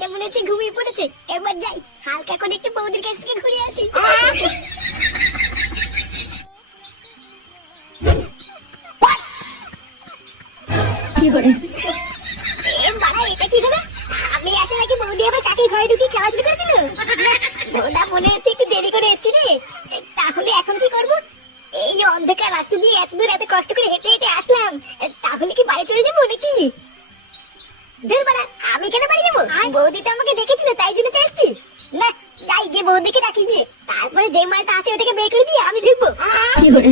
মেয়েটা মনে হচ্ছে ঘুমিয়ে পড়েছে। এবার যাই, হালকা করে একটু বৌদির কাছ থেকে ঘুরে আসি। কি করে এ বাড়া, এটা কি হলো? আমি আসলে নাকি বৌদি আবার চাকরি ঘরে ঢুকে খেলা শুরু করে দিল। ওটা মনে হচ্ছে একটু দেরি করে এসছি রে। তাহলে এখন কি করব? এই অন্ধকার রাস্তা দিয়ে এত দূর এত কষ্ট করে হেঁটে হেঁটে আসলাম, তাহলে কি বাড়ি চলে যাবো নাকি? ধুর বাড়া, আমি কেন বাড়ি যাবো? বৌদি তো আমাকে দেখেছিল, তাই জন্য তো এসছি। না, যাই গিয়ে বৌদিকে ডাকি গিয়ে, তারপরে যে মালটা আছে ওটাকে বের করে দিয়ে আমি ঢুকবো। কি করে